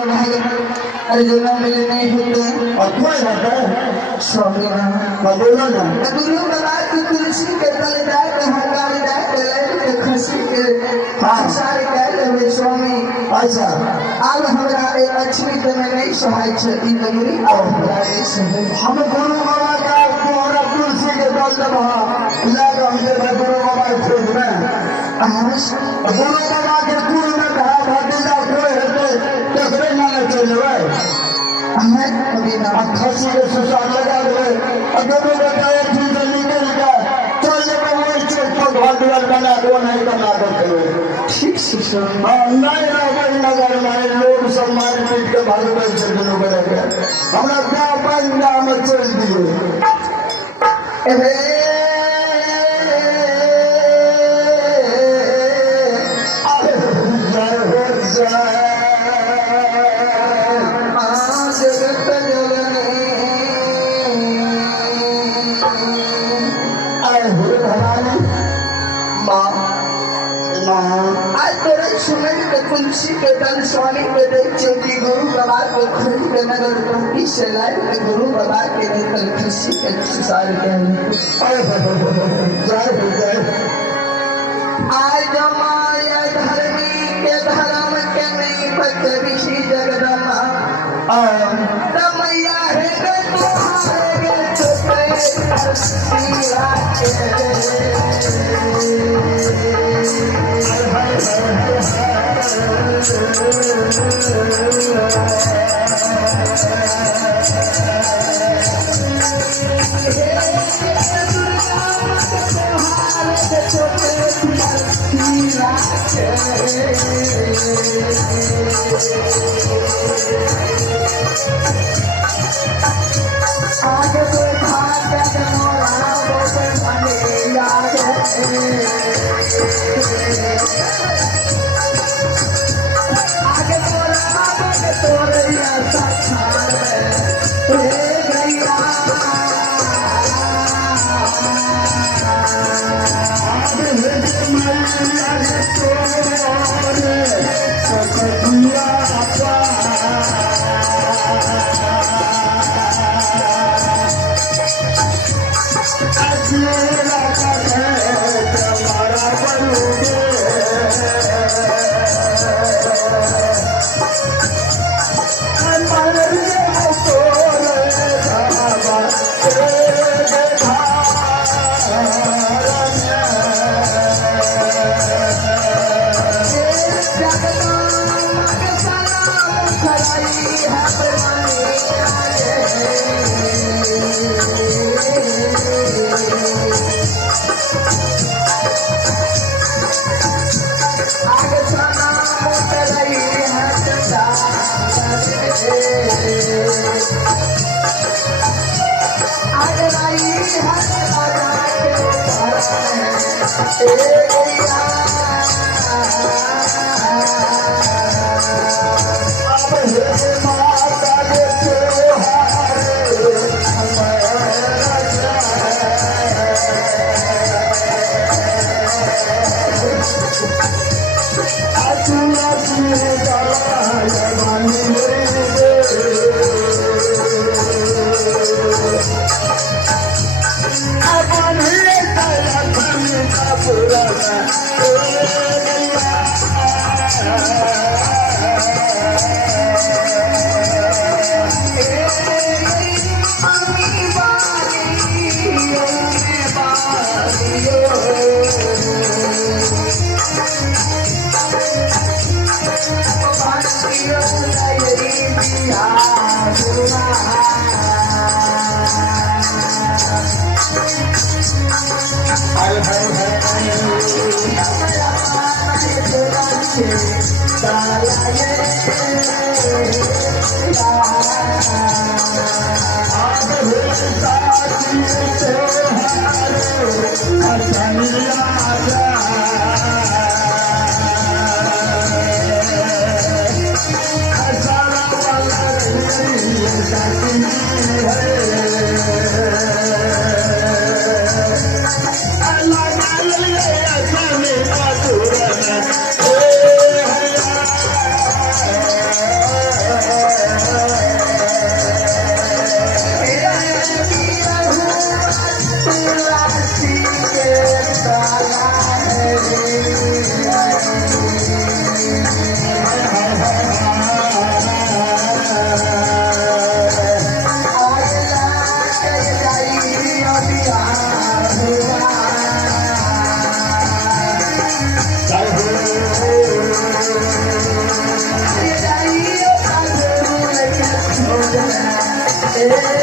अर्जुना मिले नहीं होते और कोई होता है स्वामी बोलो ना गुरु बना के तुलसी के तल जाए हकार जाए के खसी के सारे कह ले स्वामी अच्छा आज हमरा ए लक्ष्मी तो में नहीं सहाय छ ई लगरी और हमरा ए सहाय हम गुरु बाबा का कोहरा तुलसी के तल दबा लगा हमसे गुरु बाबा खोज में गुरु बाबा के कुल में कहा भतीजा कोई होते तकरे ना चले हमें कभी ना खसी के सुसार लगा दे अगर वो बताया ठीक है निकल गया चल जब वो चोट को घर बना दो नहीं बना दो ठीक से स्वामी नहीं ना भाई नगर में लोग सब मार पीट के भाग गए से दोनों बड़े गए हमरा क्या बंदा में चल दिए तुलसी के दल स्वामी के दल चौकी गुरु बाबा को खुद के नगर पंक्ति से लाए गुरु बाबा के दल खुशी के सारे आज माया धर्मी के धर्म के नहीं पत्ते ऋषि जगदम्बा रमैया है तुम्हारे आगे तो भाग्य जनोरा बोले मने याद आगे बोला बोले तोरे ऐसा छाड़ रे गैया माता रे